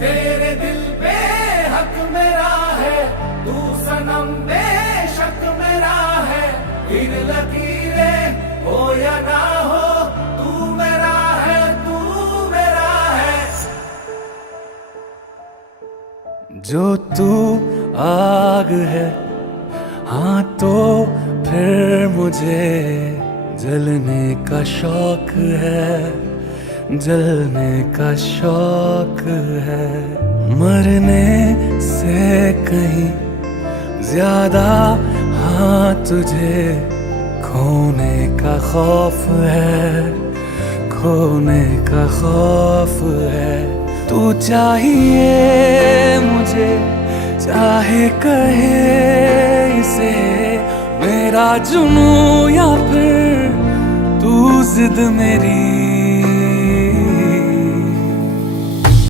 तेरे दिल पे हक मेरा है, तू सनम बेशक मेरा है। इन लकीरें हो या ना हो, तू मेरा है, तू मेरा है। जो तू आग है, हाँ तो फिर मुझे जलने का शौक है, जलने का शौक है। मरने से कहीं ज्यादा हाँ तुझे खोने का खौफ है, खोने का खौफ है। तू चाहिए मुझे, चाहे कहे इसे मेरा जुनून या फिर तू जिद मेरी